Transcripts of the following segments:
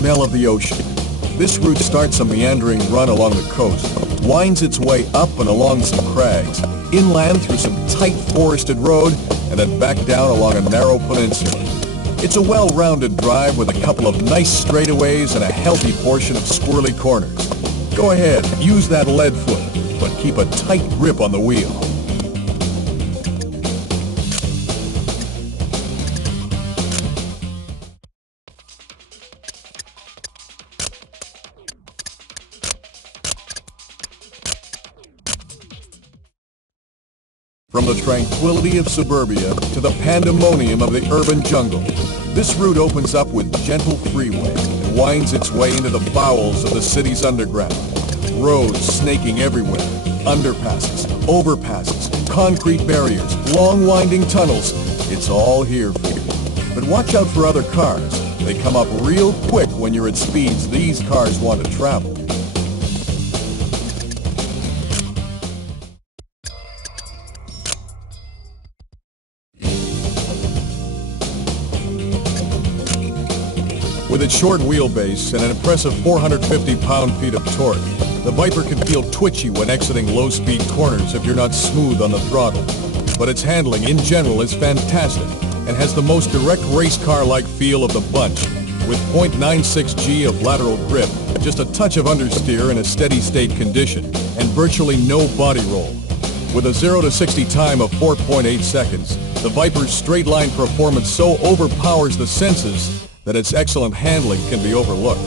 smell of the ocean. This route starts a meandering run along the coast, winds its way up and along some crags, inland through some tight forested road, and then back down along a narrow peninsula. It's a well-rounded drive with a couple of nice straightaways and a healthy portion of squirrely corners. Go ahead, use that lead foot, but keep a tight grip on the wheel. From the tranquility of suburbia to the pandemonium of the urban jungle, this route opens up with gentle freeway and winds its way into the bowels of the city's underground. Roads snaking everywhere, underpasses, overpasses, concrete barriers, long winding tunnels. It's all here for you. But watch out for other cars. They come up real quick when you're at speeds these cars want to travel. With its short wheelbase and an impressive 450 pound-feet of torque, the Viper can feel twitchy when exiting low-speed corners if you're not smooth on the throttle. But its handling in general is fantastic and has the most direct race car-like feel of the bunch, with 0.96 G of lateral grip, just a touch of understeer in a steady-state condition, and virtually no body roll. With a 0 to 60 time of 4.8 seconds, the Viper's straight-line performance so overpowers the senses that its excellent handling can be overlooked.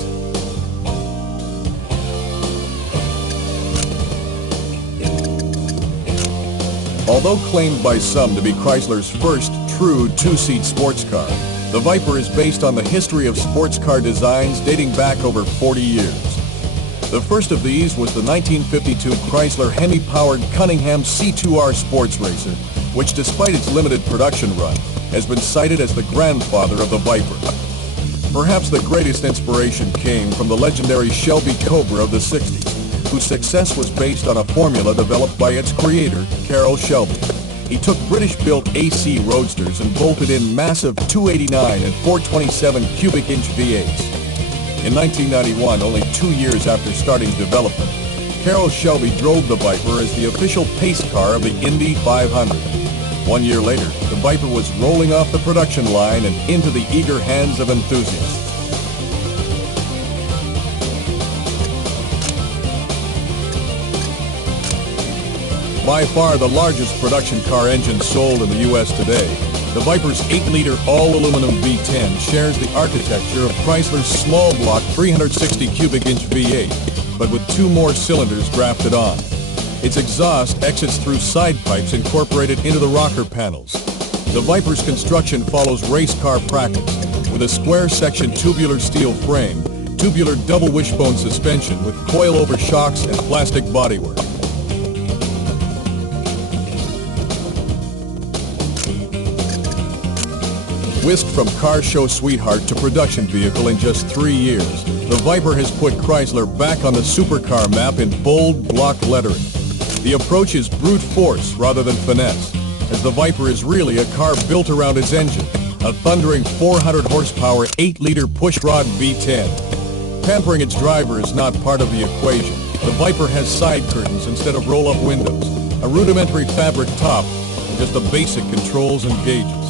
Although claimed by some to be Chrysler's first true two-seat sports car, the Viper is based on the history of sports car designs dating back over 40 years. The first of these was the 1952 Chrysler Hemi-powered Cunningham C2R sports racer, which despite its limited production run, has been cited as the grandfather of the Viper. Perhaps the greatest inspiration came from the legendary Shelby Cobra of the 60s, whose success was based on a formula developed by its creator, Carroll Shelby. He took British-built AC roadsters and bolted in massive 289 and 427 cubic inch V8s. In 1991, only 2 years after starting development, Carroll Shelby drove the Viper as the official pace car of the Indy 500. 1 year later, the Viper was rolling off the production line and into the eager hands of enthusiasts. By far the largest production car engine sold in the U.S. today, the Viper's 8-liter all-aluminum V10 shares the architecture of Chrysler's small block 360 cubic inch V8, but with 2 more cylinders grafted on. Its exhaust exits through side pipes incorporated into the rocker panels. The Viper's construction follows race car practice, with a square-section tubular steel frame, tubular double wishbone suspension with coil-over shocks and plastic bodywork. Whisked from car show sweetheart to production vehicle in just 3 years, the Viper has put Chrysler back on the supercar map in bold block lettering. The approach is brute force rather than finesse, as the Viper is really a car built around its engine, a thundering 400 horsepower 8-liter pushrod V10. Pampering its driver is not part of the equation. The Viper has side curtains instead of roll-up windows, a rudimentary fabric top, and just the basic controls and gauges.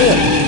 spin.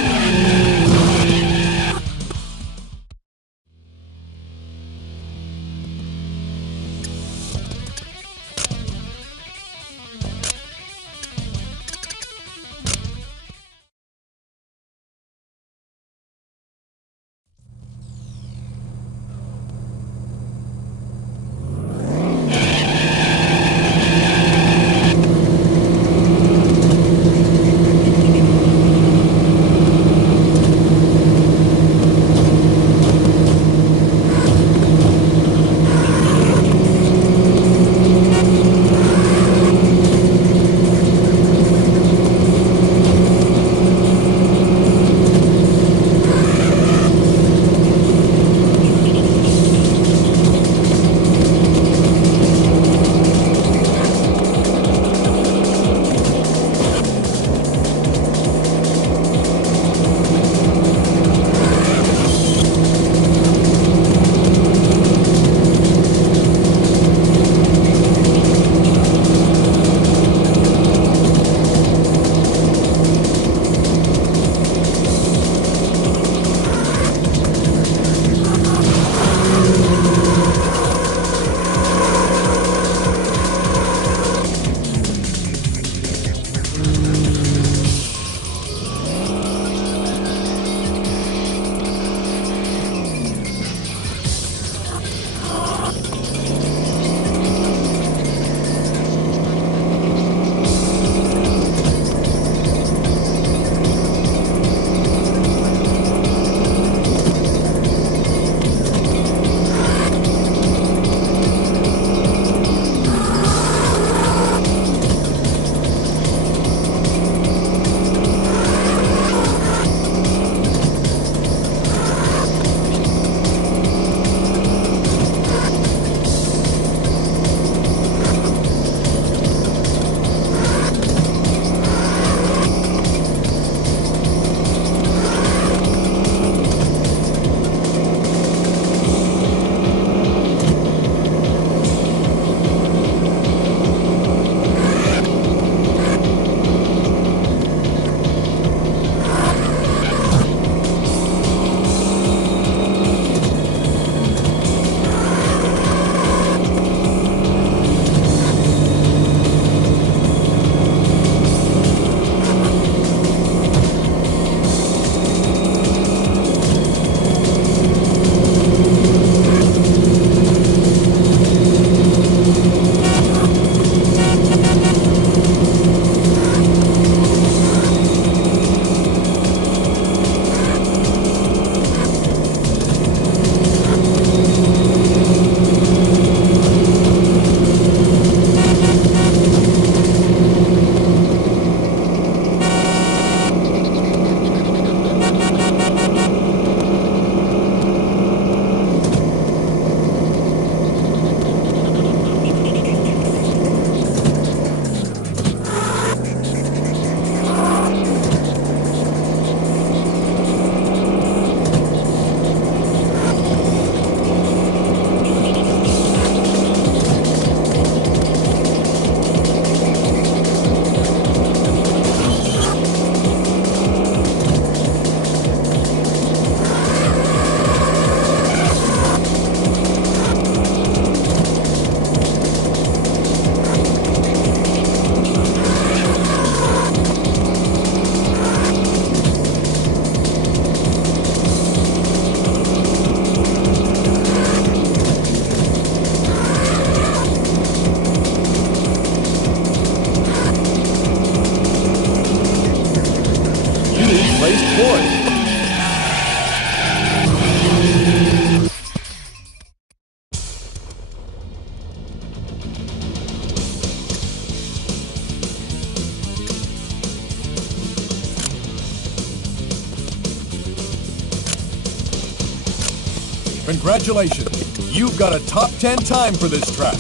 Congratulations, you've got a top 10 time for this track.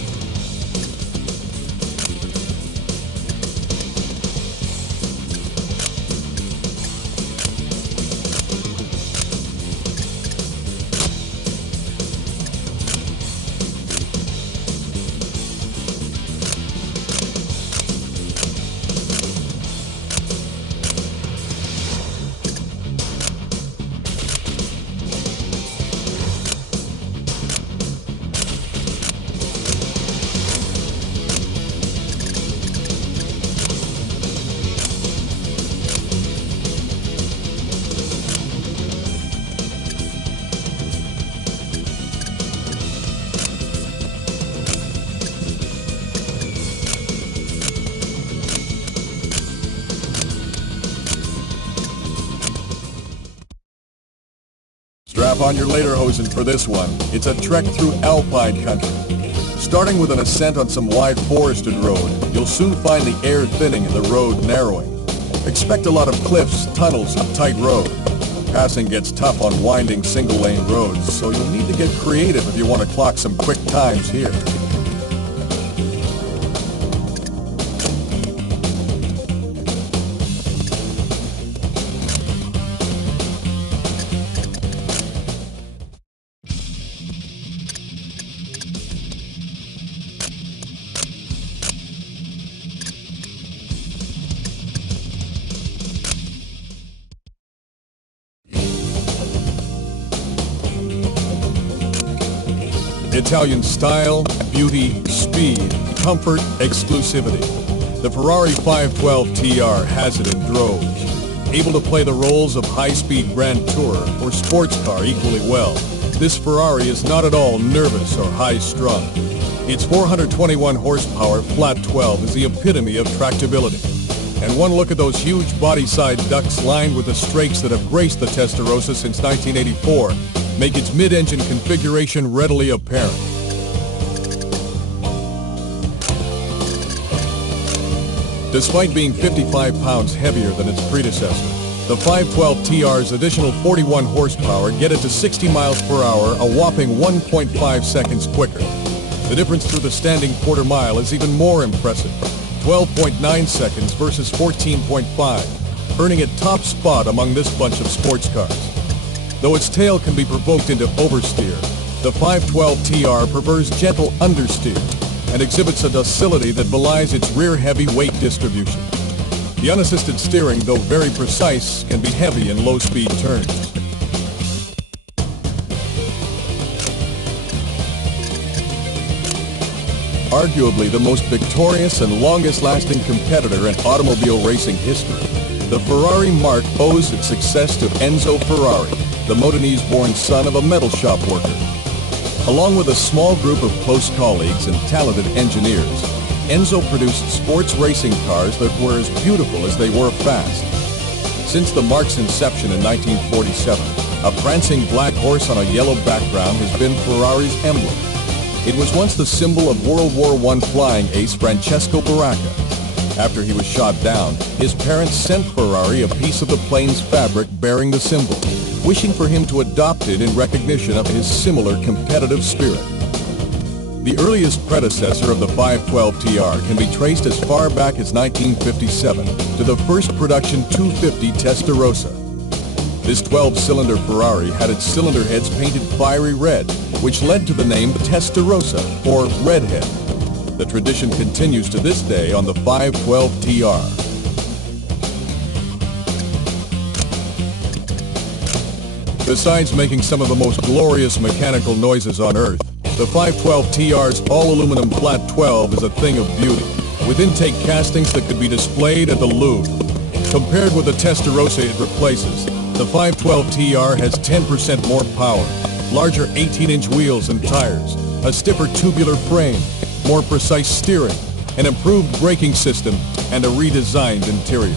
Strap on your lederhosen for this one. It's a trek through Alpine country. Starting with an ascent on some wide forested road, you'll soon find the air thinning and the road narrowing. Expect a lot of cliffs, tunnels, and tight road. Passing gets tough on winding single-lane roads, so you'll need to get creative if you want to clock some quick times here. Italian style, beauty, speed, comfort, exclusivity. The Ferrari 512 TR has it in droves. Able to play the roles of high-speed Grand Tourer or sports car equally well, this Ferrari is not at all nervous or high-strung. Its 421 horsepower flat 12 is the epitome of tractability. And one look at those huge body-side ducts lined with the strakes that have graced the Testarossa since 1984 make its mid-engine configuration readily apparent. Despite being 55 pounds heavier than its predecessor, the 512 TR's additional 41 horsepower get it to 60 miles per hour, a whopping 1.5 seconds quicker. The difference through the standing quarter mile is even more impressive, 12.9 seconds versus 14.5, earning it top spot among this bunch of sports cars. Though its tail can be provoked into oversteer, the 512 TR prefers gentle understeer and exhibits a docility that belies its rear-heavy weight distribution. The unassisted steering, though very precise, can be heavy in low-speed turns. Arguably the most victorious and longest-lasting competitor in automobile racing history, the Ferrari Mark owes its success to Enzo Ferrari, the Modenese-born son of a metal shop worker. Along with a small group of close colleagues and talented engineers, Enzo produced sports racing cars that were as beautiful as they were fast. Since the Mark's inception in 1947, a prancing black horse on a yellow background has been Ferrari's emblem. It was once the symbol of World War I flying ace Francesco Baracca. After he was shot down, his parents sent Ferrari a piece of the plane's fabric bearing the symbol, wishing for him to adopt it in recognition of his similar competitive spirit. The earliest predecessor of the 512 TR can be traced as far back as 1957 to the first production 250 Testarossa. This 12-cylinder Ferrari had its cylinder heads painted fiery red, which led to the name Testarossa, or Redhead. The tradition continues to this day on the 512 TR. Besides making some of the most glorious mechanical noises on Earth, the 512 TR's all-aluminum flat 12 is a thing of beauty, with intake castings that could be displayed at the Louvre. Compared with the Testarossa it replaces, the 512 TR has 10% more power, larger 18-inch wheels and tires, a stiffer tubular frame, more precise steering, an improved braking system, and a redesigned interior.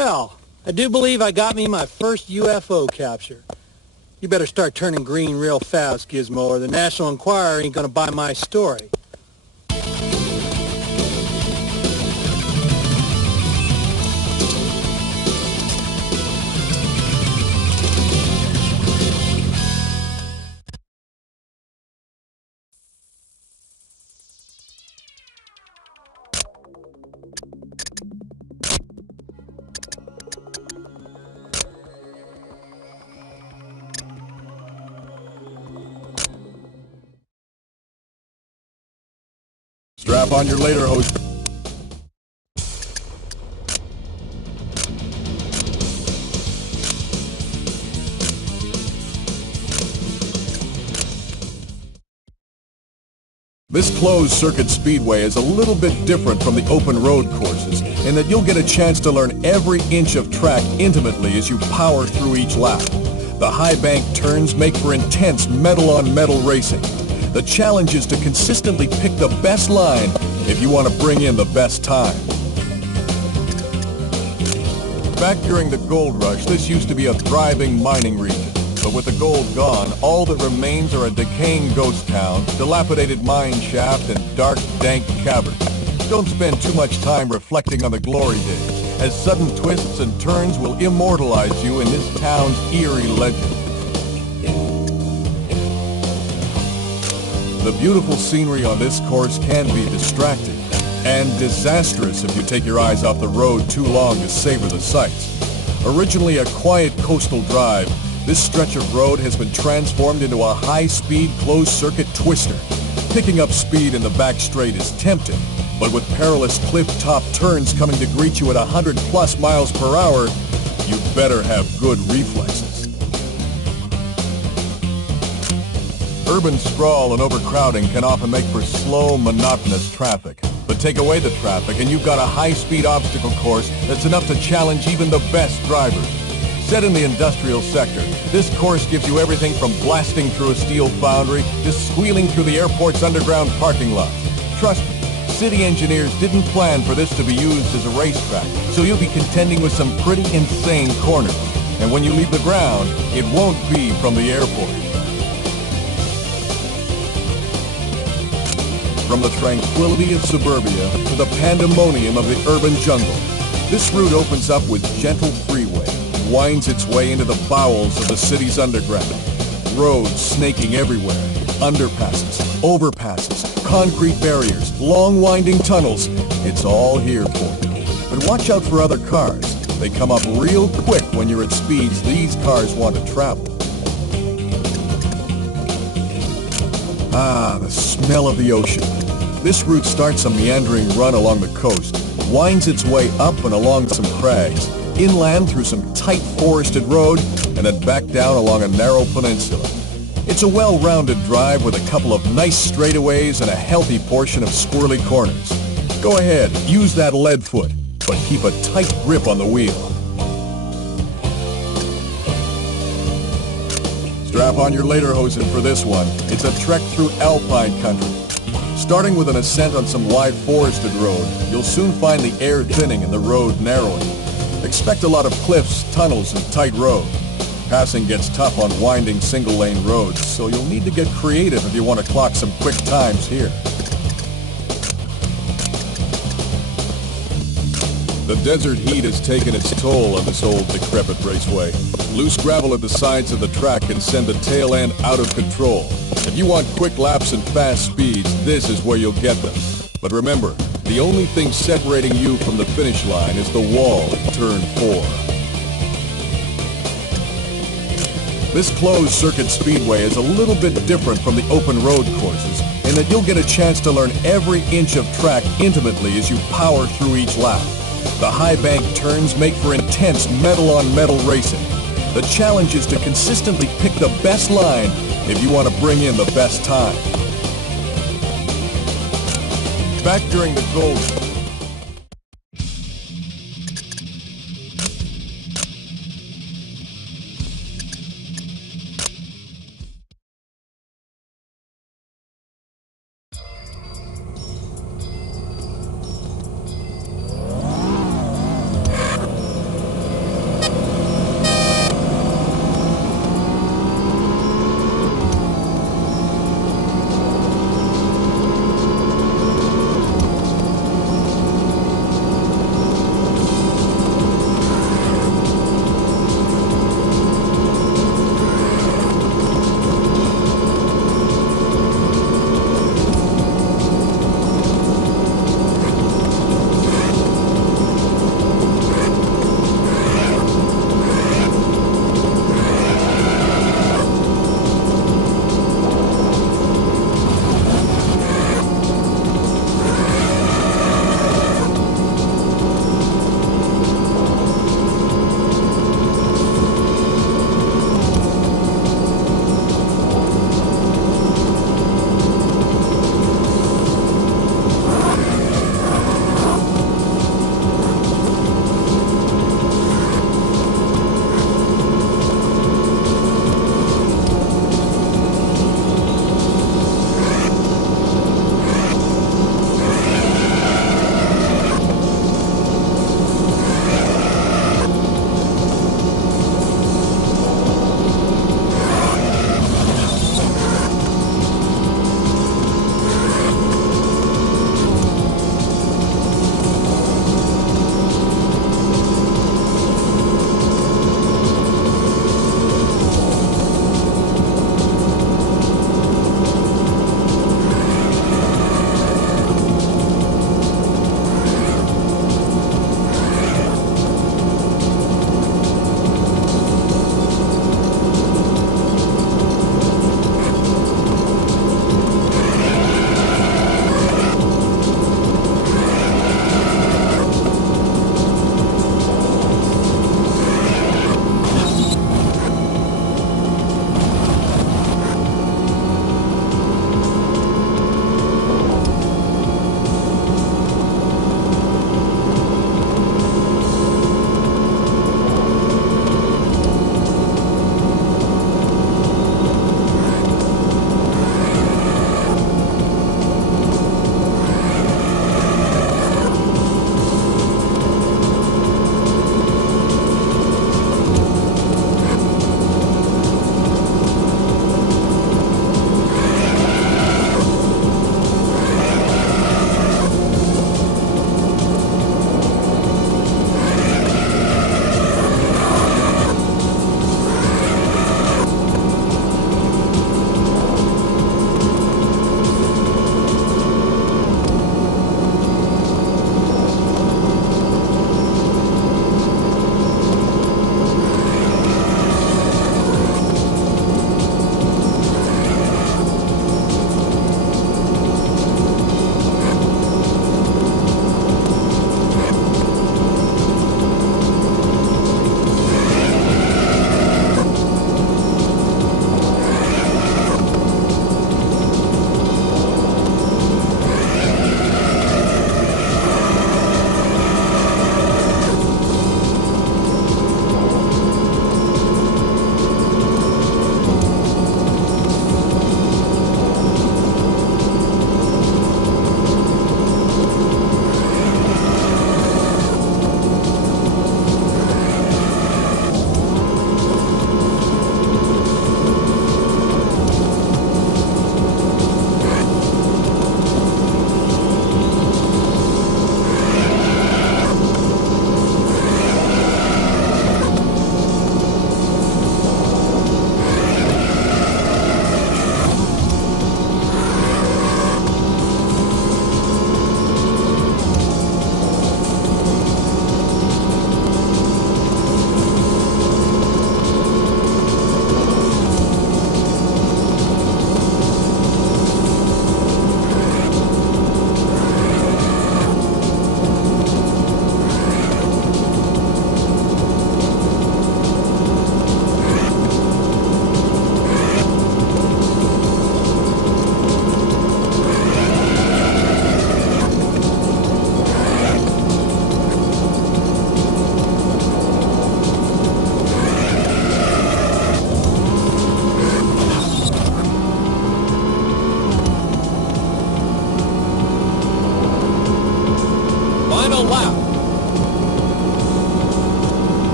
Well, I do believe I got me my first UFO capture. You better start turning green real fast, Gizmo, or the National Enquirer ain't gonna buy my story. Strap on your lederhosen. This closed-circuit speedway is a little bit different from the open road courses in that you'll get a chance to learn every inch of track intimately as you power through each lap. The high bank turns make for intense metal-on-metal racing. The challenge is to consistently pick the best line if you want to bring in the best time. Back during the gold rush, this used to be a thriving mining region. But with the gold gone, all that remains are a decaying ghost town, dilapidated mine shaft, and dark, dank caverns. Don't spend too much time reflecting on the glory days, as sudden twists and turns will immortalize you in this town's eerie legend. The beautiful scenery on this course can be distracting and disastrous if you take your eyes off the road too long to savor the sights. Originally a quiet coastal drive, this stretch of road has been transformed into a high-speed closed-circuit twister. Picking up speed in the back straight is tempting, but with perilous cliff-top turns coming to greet you at 100+ miles per hour, you better have good reflexes. Urban sprawl and overcrowding can often make for slow, monotonous traffic. But take away the traffic and you've got a high-speed obstacle course that's enough to challenge even the best drivers. Set in the industrial sector, this course gives you everything from blasting through a steel foundry to squealing through the airport's underground parking lot. Trust me, city engineers didn't plan for this to be used as a racetrack, so you'll be contending with some pretty insane corners. And when you leave the ground, it won't be from the airport. From the tranquility of suburbia to the pandemonium of the urban jungle, this route opens up with gentle freeway, winds its way into the bowels of the city's underground. Roads snaking everywhere, underpasses, overpasses, concrete barriers, long winding tunnels. It's all here for you. But watch out for other cars. They come up real quick when you're at speeds these cars want to travel. Ah, the smell of the ocean. This route starts a meandering run along the coast, winds its way up and along some crags, inland through some tight forested road, and then back down along a narrow peninsula. It's a well-rounded drive with a couple of nice straightaways and a healthy portion of squirrely corners. Go ahead, use that lead foot, but keep a tight grip on the wheel. Strap on your lederhosen for this one. It's a trek through Alpine country. Starting with an ascent on some wide forested road, you'll soon find the air thinning and the road narrowing. Expect a lot of cliffs, tunnels, and tight road. Passing gets tough on winding single-lane roads, so you'll need to get creative if you want to clock some quick times here. The desert heat has taken its toll on this old decrepit raceway. Loose gravel at the sides of the track can send the tail end out of control. If you want quick laps and fast speeds, this is where you'll get them. But remember, the only thing separating you from the finish line is the wall at turn 4. This closed-circuit speedway is a little bit different from the open road courses in that you'll get a chance to learn every inch of track intimately as you power through each lap. The high bank turns make for intense metal-on-metal racing. The challenge is to consistently pick the best line if you want to bring in the best time. Back during the gold...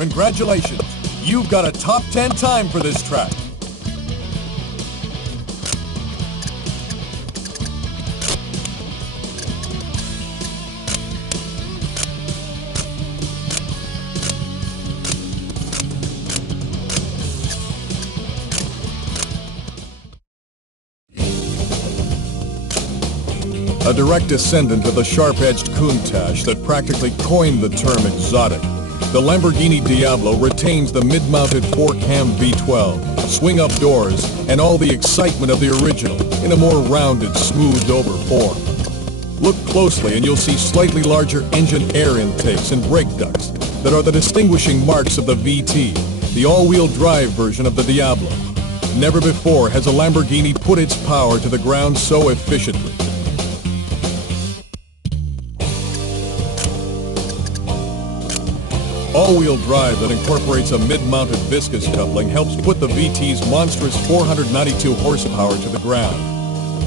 Congratulations, you've got a top 10 time for this track. A direct descendant of the sharp-edged Countach that practically coined the term exotic, the Lamborghini Diablo retains the mid-mounted 4-cam V12, swing-up doors, and all the excitement of the original in a more rounded, smoothed-over form. Look closely and you'll see slightly larger engine air intakes and brake ducts that are the distinguishing marks of the VT, the all-wheel drive version of the Diablo. Never before has a Lamborghini put its power to the ground so efficiently. All-wheel drive that incorporates a mid-mounted viscous coupling helps put the VT's monstrous 492 horsepower to the ground.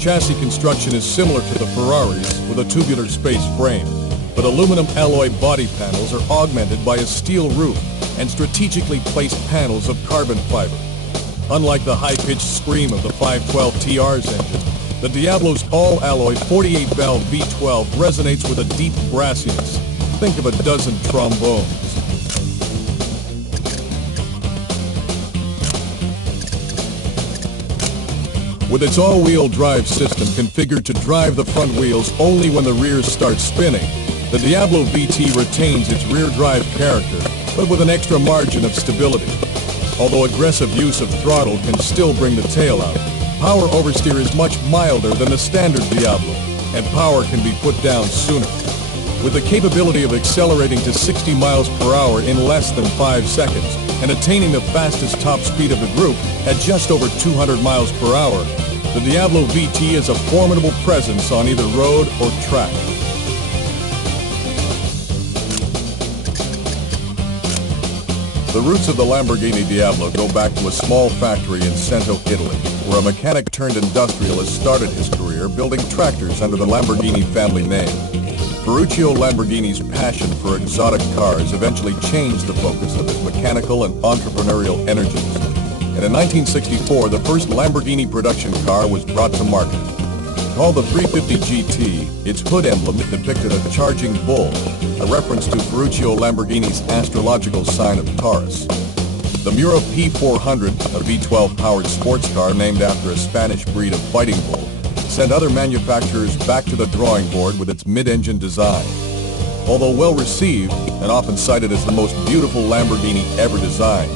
Chassis construction is similar to the Ferraris with a tubular space frame, but aluminum alloy body panels are augmented by a steel roof and strategically placed panels of carbon fiber. Unlike the high-pitched scream of the 512 TR's engine, the Diablo's all-alloy 48-valve V12 resonates with a deep brassiness. Think of a dozen trombones. With its all-wheel drive system configured to drive the front wheels only when the rears start spinning, the Diablo VT retains its rear drive character, but with an extra margin of stability. Although aggressive use of throttle can still bring the tail out, power oversteer is much milder than the standard Diablo, and power can be put down sooner. With the capability of accelerating to 60 miles per hour in less than 5 seconds, and attaining the fastest top speed of the group at just over 200 miles per hour, the Diablo VT is a formidable presence on either road or track. The roots of the Lamborghini Diablo go back to a small factory in Cento, Italy, where a mechanic turned industrialist started his career building tractors under the Lamborghini family name. Ferruccio Lamborghini's passion for exotic cars eventually changed the focus of his mechanical and entrepreneurial energies. And in 1964, the first Lamborghini production car was brought to market. Called the 350 GT, its hood emblem depicted a charging bull, a reference to Ferruccio Lamborghini's astrological sign of Taurus. The Miura P400, a V12-powered sports car named after a Spanish breed of fighting bull, sent other manufacturers back to the drawing board with its mid-engine design. Although well-received and often cited as the most beautiful Lamborghini ever designed,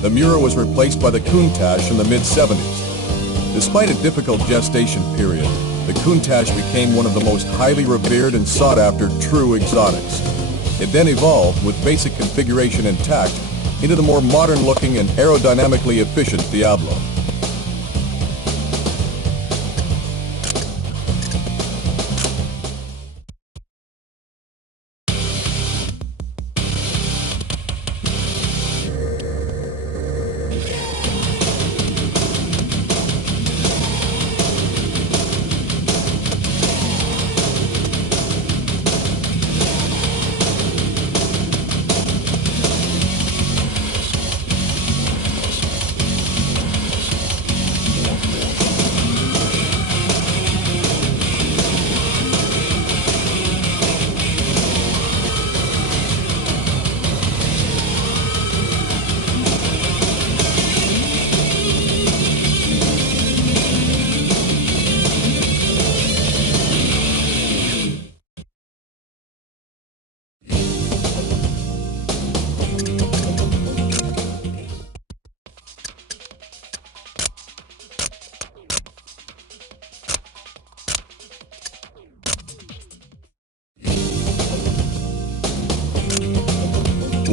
the Miura was replaced by the Countach in the mid-70s. Despite a difficult gestation period, the Countach became one of the most highly revered and sought-after true exotics. It then evolved, with basic configuration intact, into the more modern-looking and aerodynamically efficient Diablo.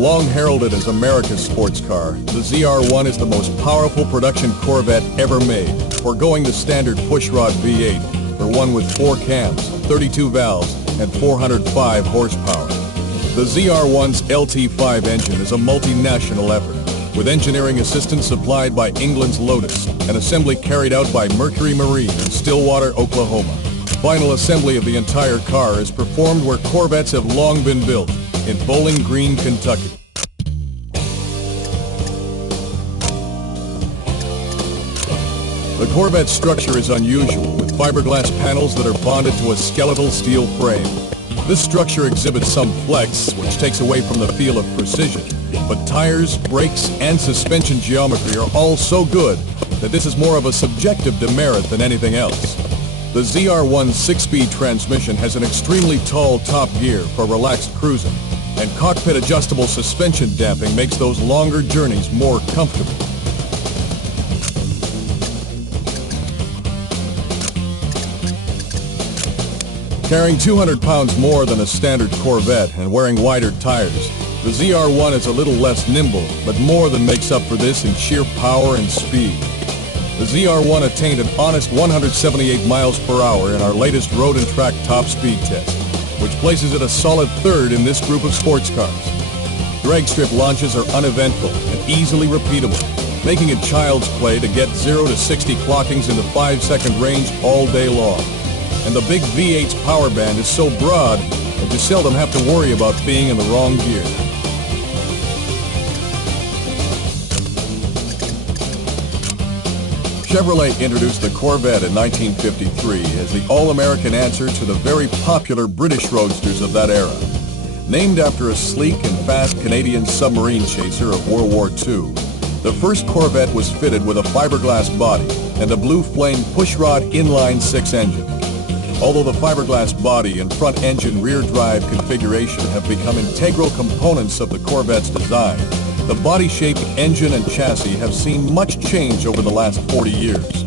Long heralded as America's sports car, the ZR1 is the most powerful production Corvette ever made, foregoing the standard pushrod V8 for one with 4 cams, 32 valves, and 405 horsepower. The ZR1's LT5 engine is a multinational effort, with engineering assistance supplied by England's Lotus and assembly carried out by Mercury Marine in Stillwater, Oklahoma. Final assembly of the entire car is performed where Corvettes have long been built, in Bowling Green, Kentucky. The Corvette's structure is unusual, with fiberglass panels that are bonded to a skeletal steel frame. This structure exhibits some flex, which takes away from the feel of precision. But tires, brakes, and suspension geometry are all so good that this is more of a subjective demerit than anything else. The ZR1's 6-speed transmission has an extremely tall top gear for relaxed cruising, and cockpit adjustable suspension damping makes those longer journeys more comfortable. Carrying 200 pounds more than a standard Corvette and wearing wider tires, the ZR1 is a little less nimble, but more than makes up for this in sheer power and speed. The ZR1 attained an honest 178 miles per hour in our latest road and track top speed test, which places it a solid third in this group of sports cars. Drag strip launches are uneventful and easily repeatable, making it child's play to get 0 to 60 clockings in the 5-second range all day long. And the big V8's power band is so broad that you seldom have to worry about being in the wrong gear. Chevrolet introduced the Corvette in 1953 as the all-American answer to the very popular British roadsters of that era. Named after a sleek and fast Canadian submarine chaser of World War II, the first Corvette was fitted with a fiberglass body and a blue flame pushrod inline-6 engine. Although the fiberglass body and front engine rear drive configuration have become integral components of the Corvette's design, the body shape, engine, and chassis have seen much change over the last 40 years.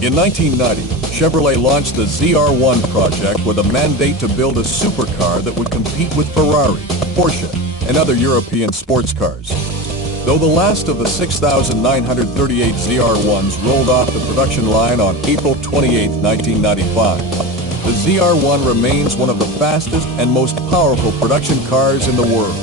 In 1990, Chevrolet launched the ZR1 project with a mandate to build a supercar that would compete with Ferrari, Porsche, and other European sports cars. Though the last of the 6,938 ZR1s rolled off the production line on April 28, 1995, the ZR1 remains one of the fastest and most powerful production cars in the world.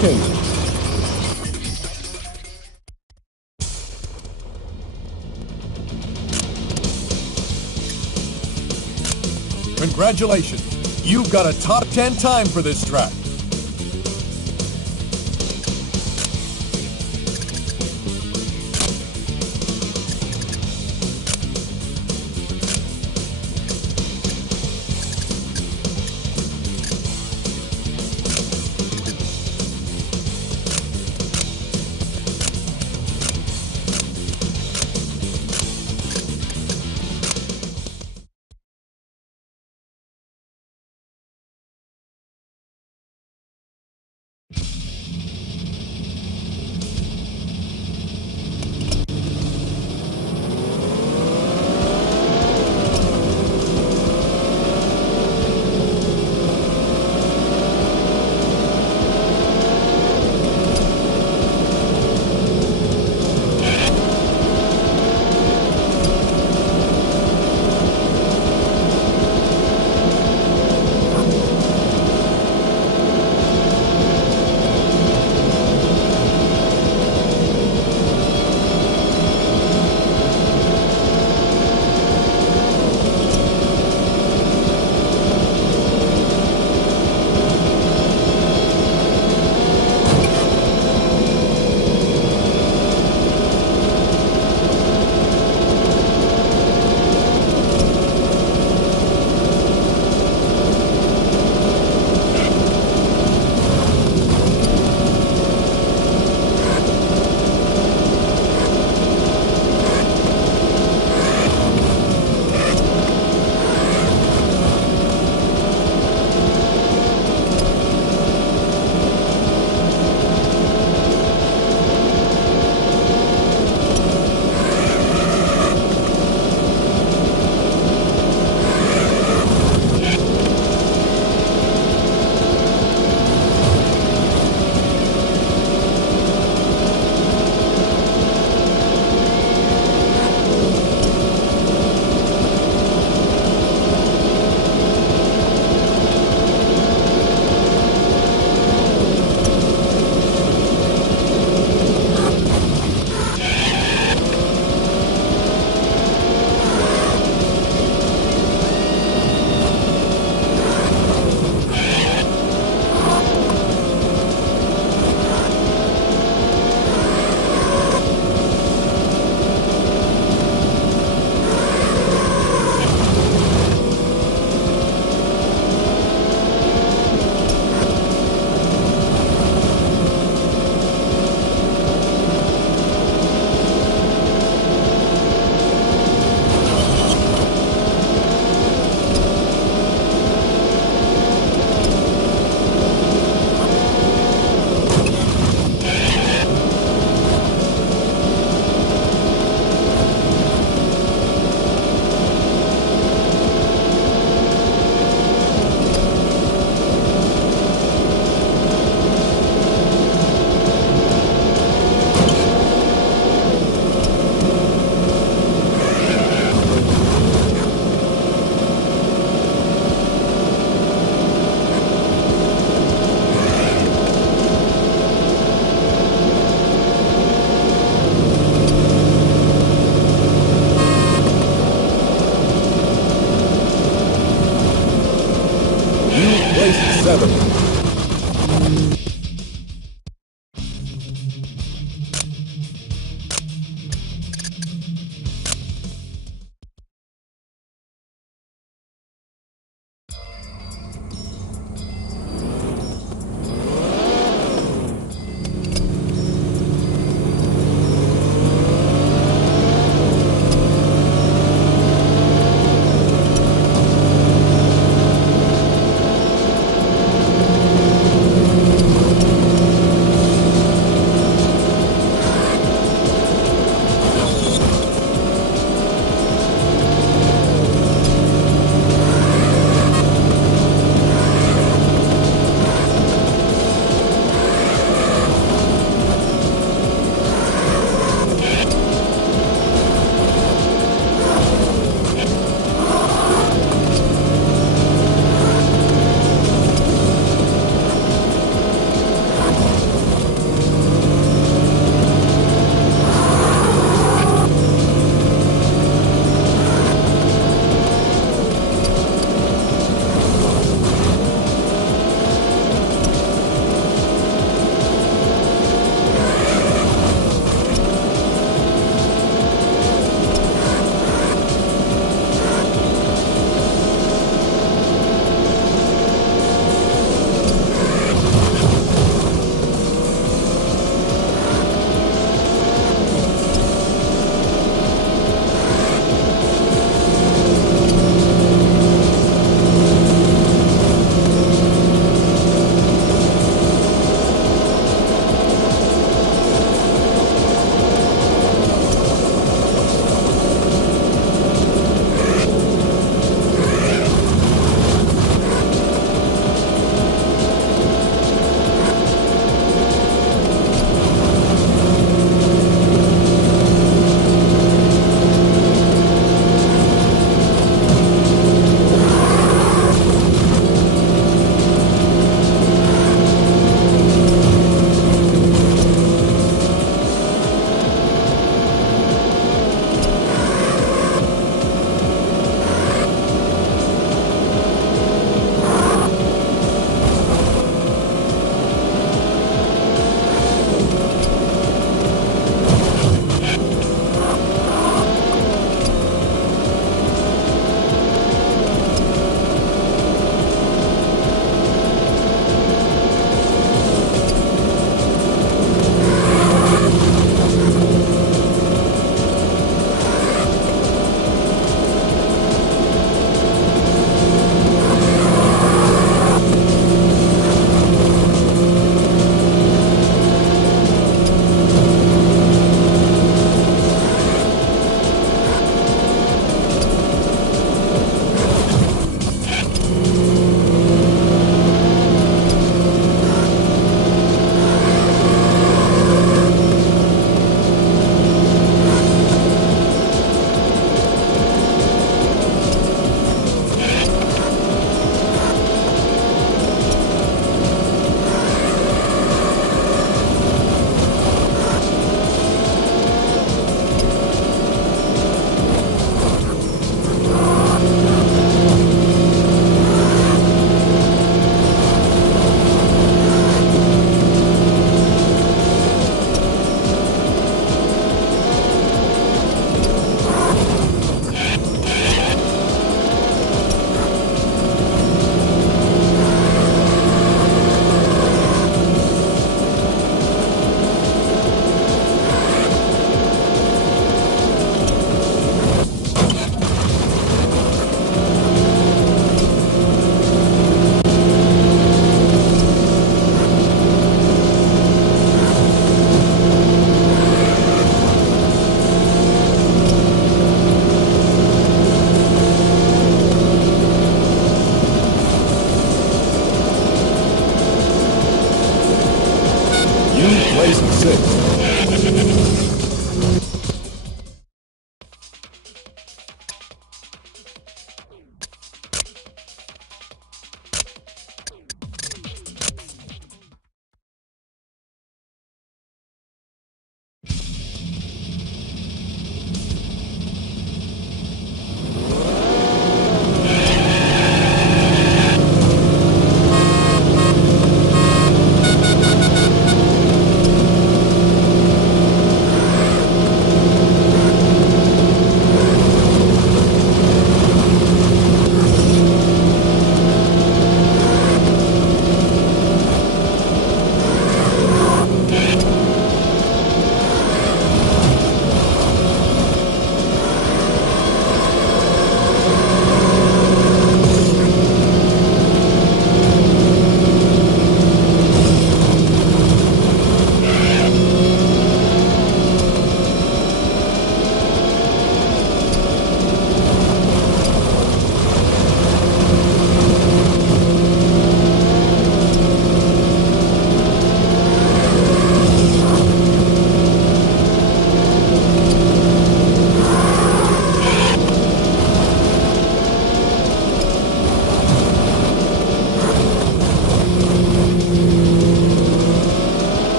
seconds. Congratulations. You've got a top 10 time for this track. Placed 7th.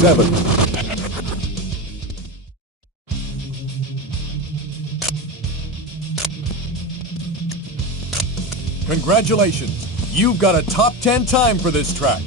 7. Congratulations! You've got a top 10 time for this track.